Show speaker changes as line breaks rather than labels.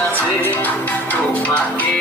কাছে তোমাকে